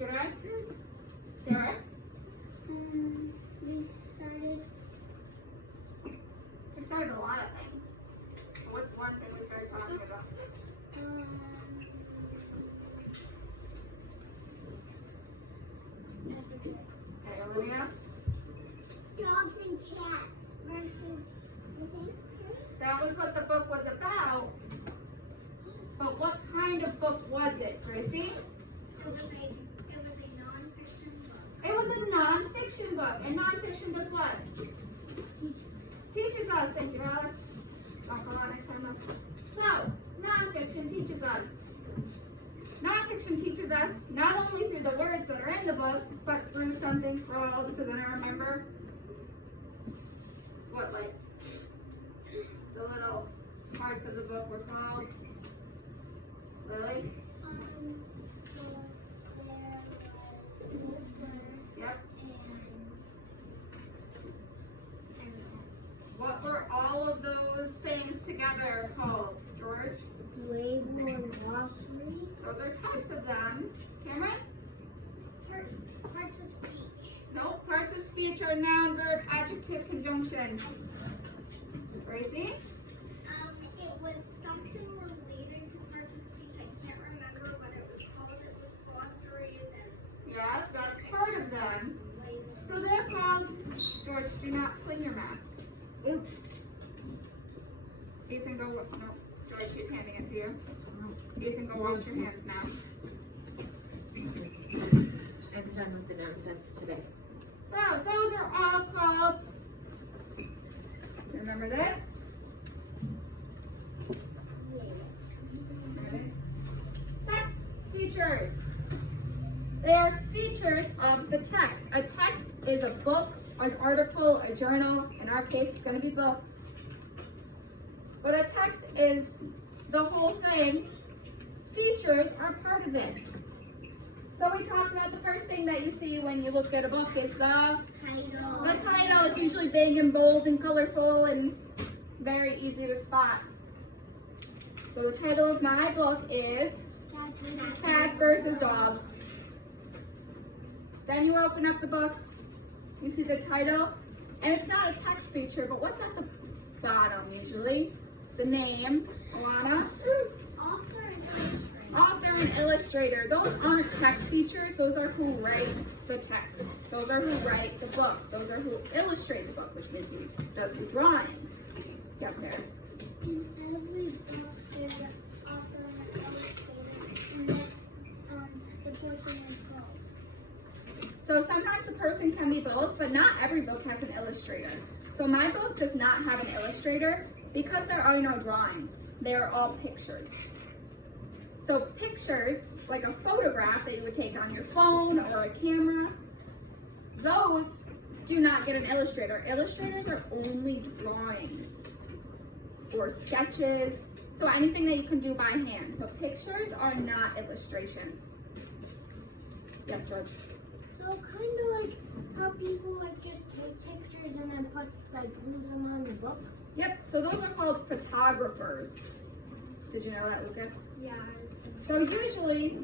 yesterday? Kara? We started a lot of things. What's one thing we started talking about? Okay, Olivia? Dogs and cats versus. That was what the book was about. But what kind of book was it, Gracie? It was a non-fiction book. It was a non-fiction book. And non-fiction does what? Teaches us. Thank you, Alice. I'll call out next time. So, non-fiction teaches us. Non-fiction teaches us not only through the words that are in the book, but through something called, does anyone remember? What, like, the little parts of the book were called? Lily? There was Yep. and What were all of those things together called, George? label and glossary. Those are types of them. Cameron? Parts of speech. No, parts of speech are noun, verb, adjective, conjunction. Gracie? It was something related to parts of speech. I can't remember what it was called. It was glossaries and Yeah, that's part of them. labels. So they're called, George, do not clean your mask. Ethan, go, no, George, he's handing it to you. Ethan, go wash your hands now. I'm done with the nonsense today. So those are all called, remember this? Text features. They are features of the text. A text is a book, an article, a journal. In our case, it's going to be books. But a text is the whole thing. Features are part of it. So we talked about the first thing that you see when you look at a book is the title. It's usually big and bold and colorful and very easy to spot. So the title of my book is Cats versus Dogs. Then you open up the book, you see the title, and it's not a text feature, but what's at the bottom usually? It's a name, Alana. Author and illustrator. Those aren't text features, those are who write the text. Those are who write the book. Those are who illustrate the book, which means who does the drawings. Yes, Dad? In every book, there's an author and an illustrator, and that's the person is both. So sometimes a person can be both, but not every book has an illustrator. So my book does not have an illustrator because there are no drawings. They are all pictures. So pictures, like a photograph that you would take on your phone or a camera, those do not get an illustrator. Illustrators are only drawings or sketches. So anything that you can do by hand. But pictures are not illustrations. Yes, George? So kind of like how people like just take pictures and then put like glue them on the book. Yep, so those are called photographers. Did you know that, Lucas? Yeah. So usually,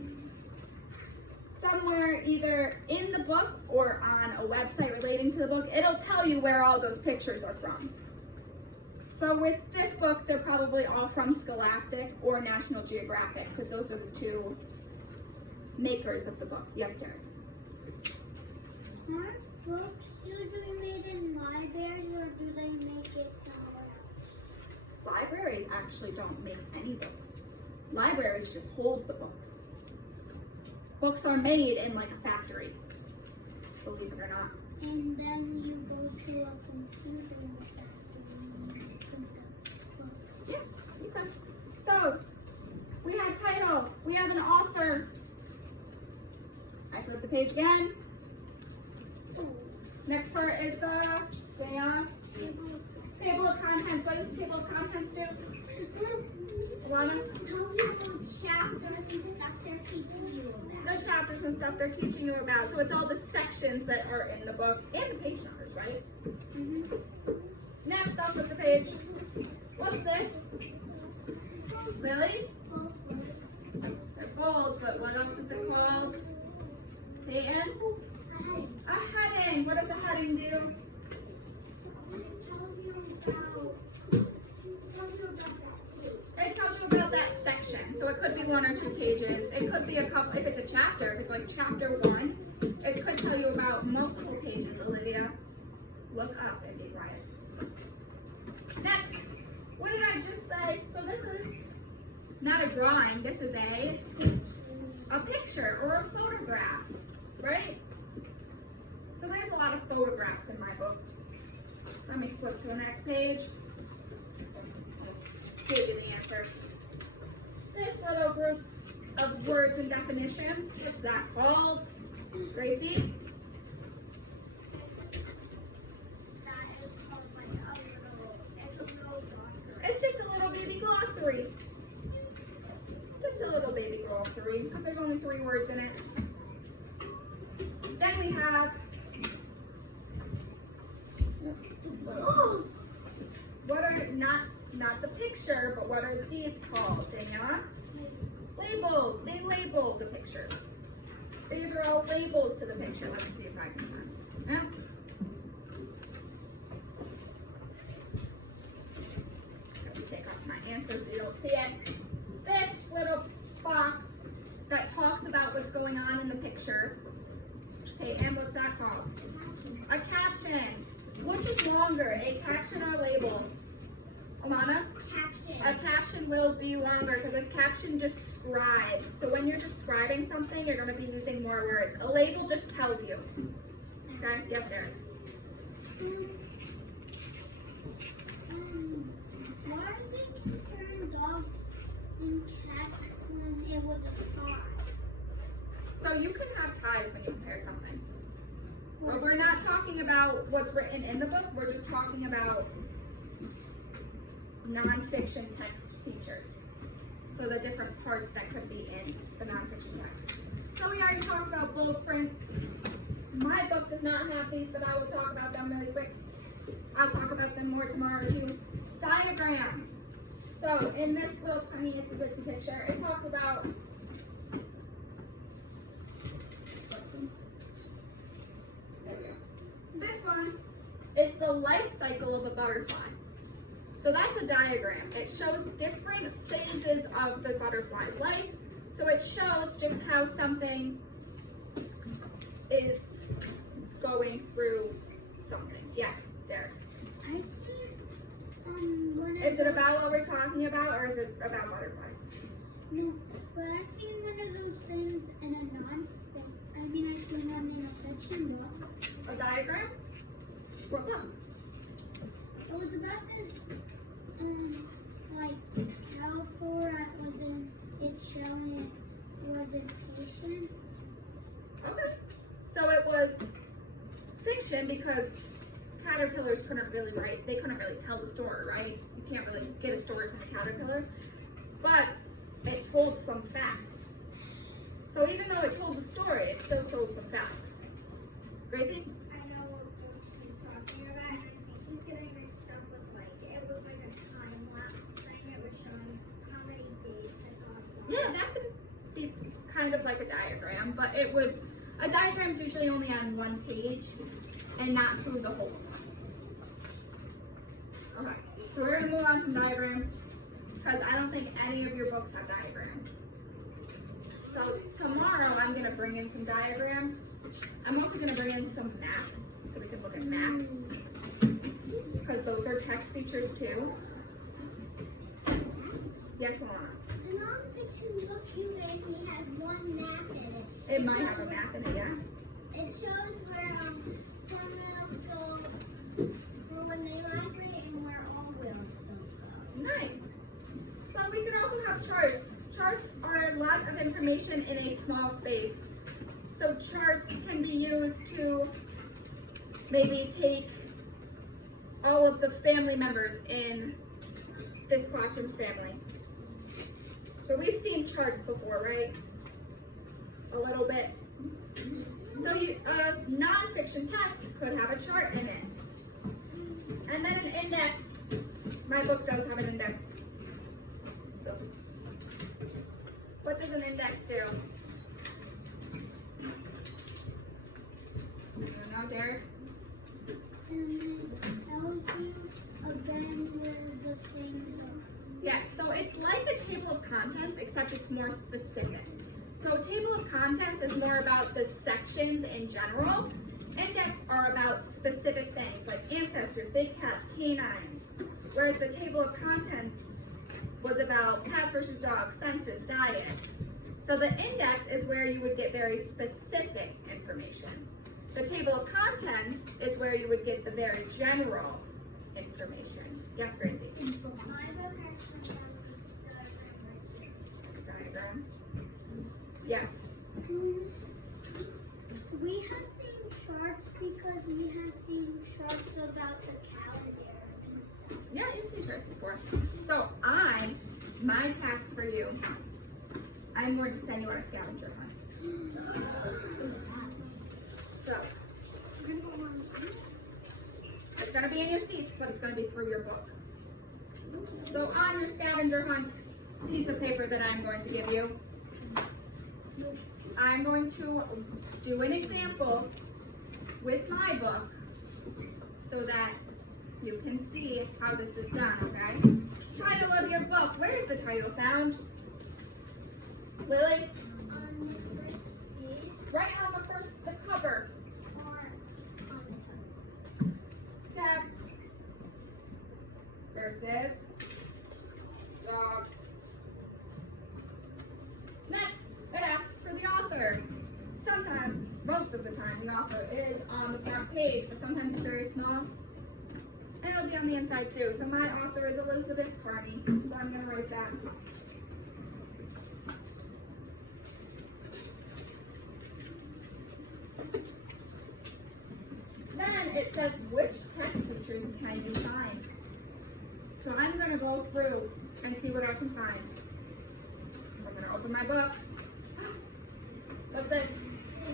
somewhere either in the book or on a website relating to the book, it'll tell you where all those pictures are from. So with this book, they're probably all from Scholastic or National Geographic, because those are the two makers of the book. Yes, Karen? Aren't books usually made in libraries or do they make it somewhere else? Libraries actually don't make any books. Libraries just hold the books. Books are made in like a factory, believe it or not. And then you go to a computer and print the book. Yeah, you can. So, we have title, we have an author. I flip the page again. Next part is the table of contents. What does the table of contents do? Alana? The chapters and stuff they're teaching you about. So it's all the sections that are in the book and the page numbers, right? Next, I'll flip the page. What's this? Lily? They're bold, but what else is it called? it could be 1 or 2 pages. It could be a couple, if it's a chapter, if it's like chapter 1, it could tell you about multiple pages. Olivia, look up and be quiet. Next, what did I just say? So this is not a drawing, this is a picture or a photograph, right? So there's a lot of photographs in my book. Let me flip to the next page. Give you the answer. This little group of words and definitions, what's that called? Gracie? That is called like it's a little glossary. It's just a little baby glossary. Just a little baby glossary, because there's only 3 words in it. Then we have what are not the picture, but what are these called, Daniela? Labels. They label the picture. These are all labels to the picture. Let's see if I can find them. Let me take off my answer so you don't see it. This little box that talks about what's going on in the picture. Okay, and what's that called? A caption. Which is longer, a caption or a label? Alana? Caption. A caption will be longer because a caption describes. So when you're describing something, you're going to be using more words. A label just tells you. Okay? Yes, Eric. Why did you turn dogs and cats when it was a tie? So you can have ties when you compare something. But we're not talking about what's written in the book. We're just talking about nonfiction text features. So the different parts that could be in the nonfiction text. So we already talked about bullet print. My book does not have these, but I will talk about them really quick. I'll talk about them more tomorrow too. Diagrams. So in this little tiny itsy bitsy picture, it talks about this one is the life cycle of a butterfly. So that's a diagram. It shows different phases of the butterfly's life. So it shows just how something is going through something. Yes, Derek. I see one Is it about what we're talking about, or is it about butterflies? No, but I seen one of those things in a I seen one in a section book. A diagram? What book? It was about this like caterpillar that was in it's showing it was a patient. Okay. So it was fiction because caterpillars couldn't really write, they couldn't really tell the story, right? You can't really get a story from a caterpillar. But it told some facts. So even though it told the story, it still told some facts. Gracie? I know what book he's talking about, and I think he's getting mixed up with it was like a time lapse thing. It was showing how many days had gone by. Yeah, that could be kind of like a diagram, but a diagram is usually only on one page and not through the whole one. Okay, so we're gonna move on from diagram because I don't think any of your books have diagrams. So tomorrow I'm gonna bring in some diagrams. I'm also gonna bring in some maps so we can look at maps because those are text features too. Yes, Alana. The nonfiction book you gave me has one map in it. It might have a map in it, yeah. It shows where terminals go for when they migrate and where all whales don't go. Nice. So we can also have charts. Charts are a lot of information in a small space. So charts can be used to maybe take all of the family members in this classroom's family. So we've seen charts before, right? A little bit. So nonfiction text could have a chart in it. And then an index. My book does have an index. What does an index do? You don't know, Derek? And tells you again where the thing Yes, so it's like a table of contents, except it's more specific. So table of contents is more about the sections in general. Index are about specific things like ancestors, big cats, canines. Whereas the table of contents was about cats versus dogs, census, diet. So the index is where you would get very specific information. The table of contents is where you would get the very general information. Yes, Gracie? My book actually has a Diagram. Yes. We have seen charts because we have seen charts about the calendar and stuff. Yeah, you've seen charts before. So my task for you, I'm going to send you on a scavenger hunt. So, it's going to be in your seats, but it's going to be through your book. So on your scavenger hunt piece of paper that I'm going to give you, I'm going to do an example with my book so that you can see how this is done, okay? Title of your book. Where's the title found? Lily? On the first page Right on the cover. or on the cover? Cats versus dogs. Next, it asks for the author. Sometimes, most of the time, the author is on the front page, but sometimes it's very small. And it'll be on the inside too. So my author is Elizabeth Carney, so I'm gonna write that. Then it says which text features can you find. So I'm gonna go through and see what I can find. I'm gonna open my book. What's this?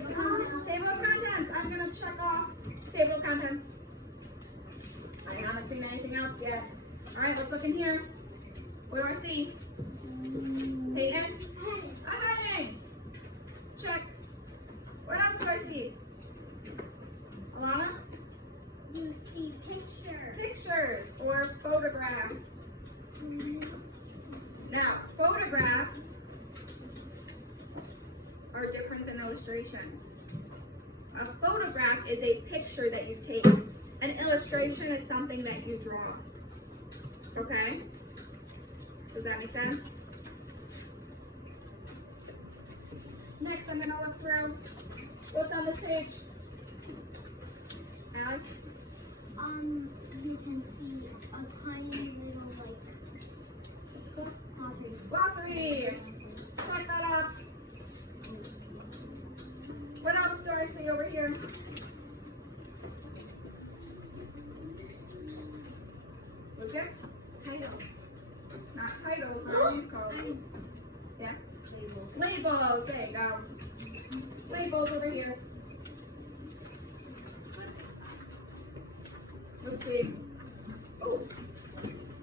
Table of contents. I'm gonna check off table of contents. I haven't seen anything else yet. All right, let's look in here. What do I see? Peyton? A heading. Check. What else do I see? Alana? You see pictures. Pictures or photographs. Now, photographs are different than illustrations. A photograph is a picture that you take. An illustration is something that you draw. Okay? Does that make sense? Next, I'm gonna look through what's on this page. Alice? You can see a tiny little What's it called? glossary. Glossary! Check that off. What else do I see over here? Lucas? Titles. Not titles, what are these called? Yeah? Labels, there you go. Labels over here. Let's see. Ooh.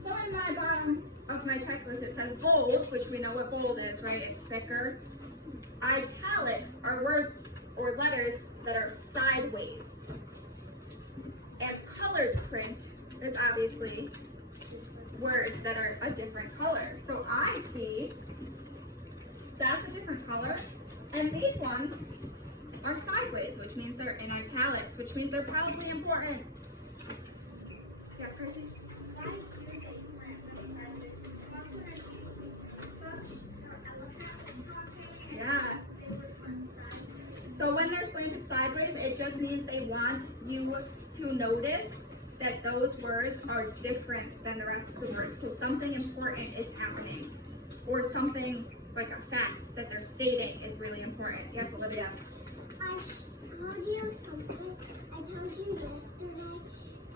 So in my bottom of my checklist it says bold, which we know what bold is, right? It's thicker. Italics are words or letters that are sideways. And colored print is obviously words that are a different color. So I see that's a different color. And these ones are sideways, which means they're in italics, which means they're probably important. Yes, Chrissy? Yeah. So when they're slanted sideways, it just means they want you to notice that those words are different than the rest of the words. So something important is happening, or something like a fact that they're stating is really important. Yes, Olivia? I told you something. I told you yesterday,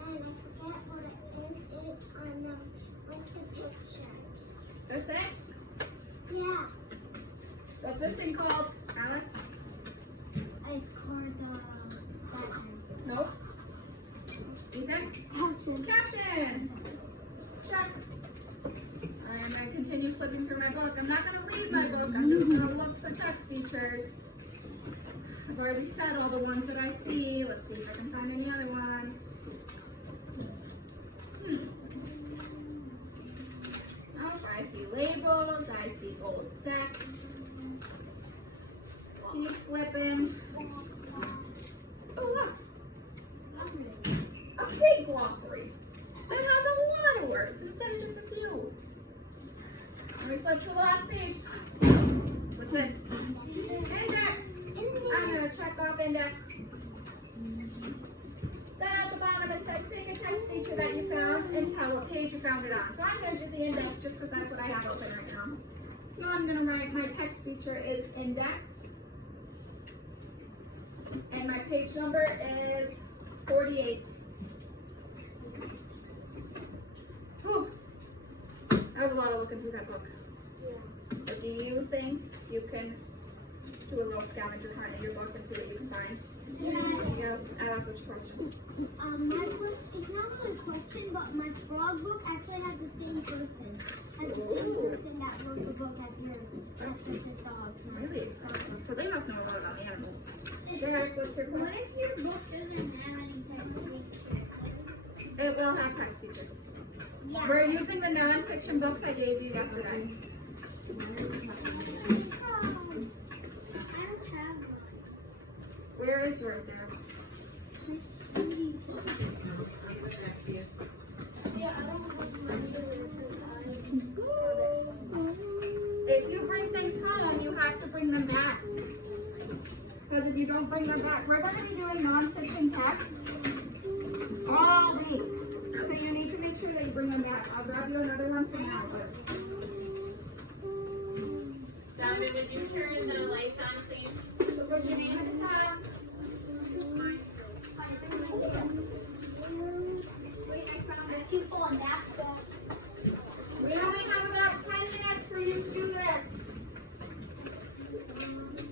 and I forget what it is. It's on what's the picture? This thing? Yeah, What's this thing called, Alice? it's called caption. Nope. Ethan? Caption! Check. I'm going to continue flipping through my book. I'm not going to read my book. I'm just going to look for text features. I've already said all the ones that I see. Let's see if I can find any other ones. All labels, I see bold text. Keep flipping. Oh look, a big glossary that has a lot of words instead of just a few. Let me flip to the last page. What's this? Index. I'm gonna check off index. Then at the bottom it says pick a text feature that you found and tell what page you found it on. So I'm gonna do the index just because that's what I have open right now. So I'm gonna write my text feature is index. And my page number is 48. Whew. That was a lot of looking through that book. But do you think you can do a little scavenger hunt in your book and see what you can find? Anything else? Alice, what's your question? My question, it's not really a question, but my frog book actually has the same person. Has the same person that wrote the book as yours. That's just his dogs. Really exciting. So they must know a lot about animals. Derek, what's your What question? if your book doesn't have any text features? It will have text features. Yeah. We're using the non-fiction books I gave you yesterday. I don't have one. Where is yours, Derek? If you bring things home, you have to bring them back. Because if you don't bring them back, we're going to be doing non-fiction text all week. So you need to make sure that you bring them back. I'll grab you another one for now. Donovan, would you turn the lights on, please? So put your name at the top. I'm too full of basketball. We only have about 10 minutes for you to do this.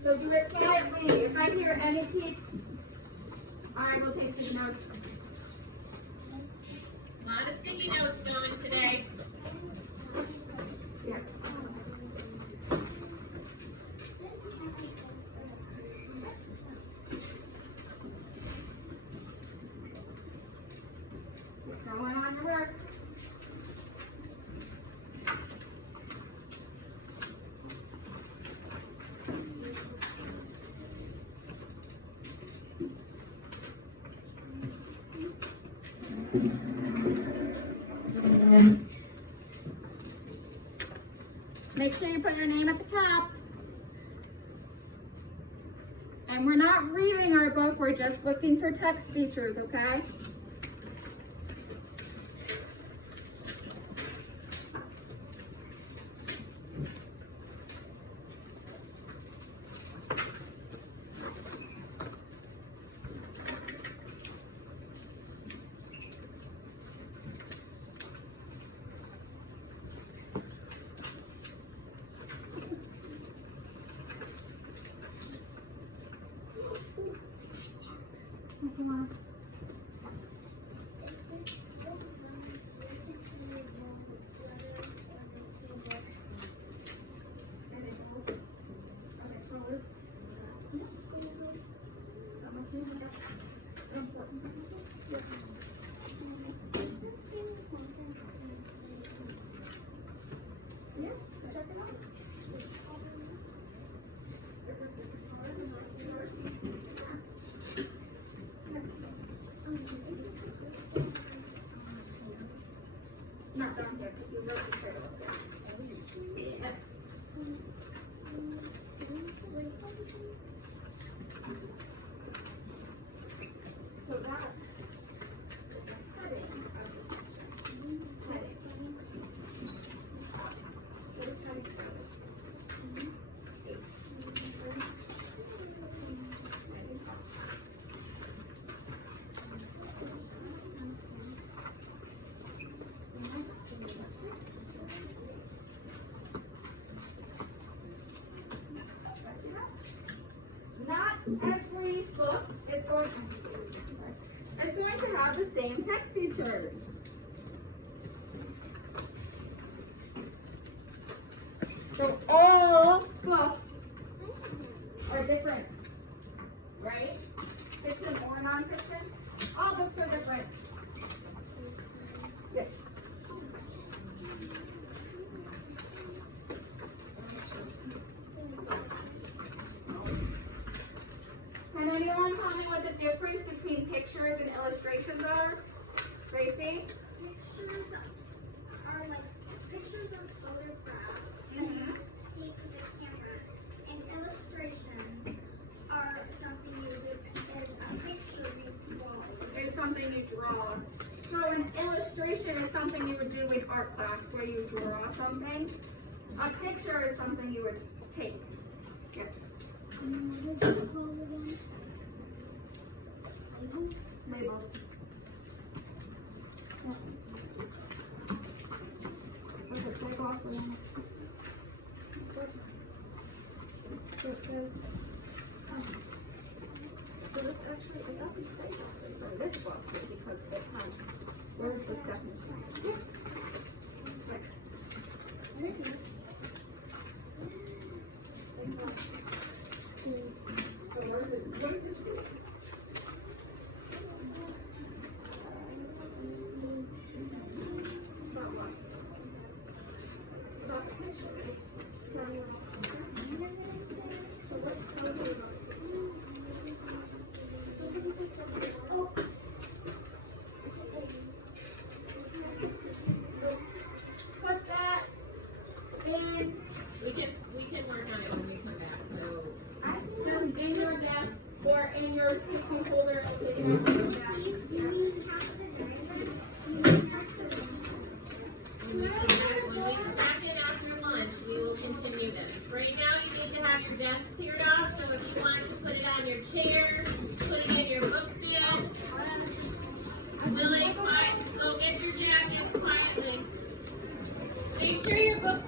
So do it quietly. If I hear any peeps, I will take some notes. A lot of sticky notes going today. Here. Keep going on your work. Make sure you put your name at the top. And we're not reading our book, we're just looking for text features, okay? Not down here, because you wrote the cradle up there. So that is the heading of this heading. What is heading for? Not every book is going to have the same text features. So all books are different, right? Fiction or nonfiction, all books are different. Yes. difference between pictures and illustrations are? Gracie? Pictures are like pictures of photographs that you take with a camera, and illustrations are something you do is a picture you draw. Is something you draw. So an illustration is something you would do in art class where you draw something. A picture is something you would take. Yes. What is it called again? Labels. Okay, take off the one. So it says, so this actually, it doesn't say that for this book because it has, where's the definition? Okay. What is this? About what? About the picture. Tell you about the picture. So what's the about? Oh, Put that in, We can work on it when we come back, so. just in your desk or in your tissue folder. If you have a desk. When we come back in after lunch, we will continue this. Right now, you need to have your desk cleared off, so if you want to put it on your chair, put it in your book bag. Lily, quiet, go get your jackets quietly. Make sure your book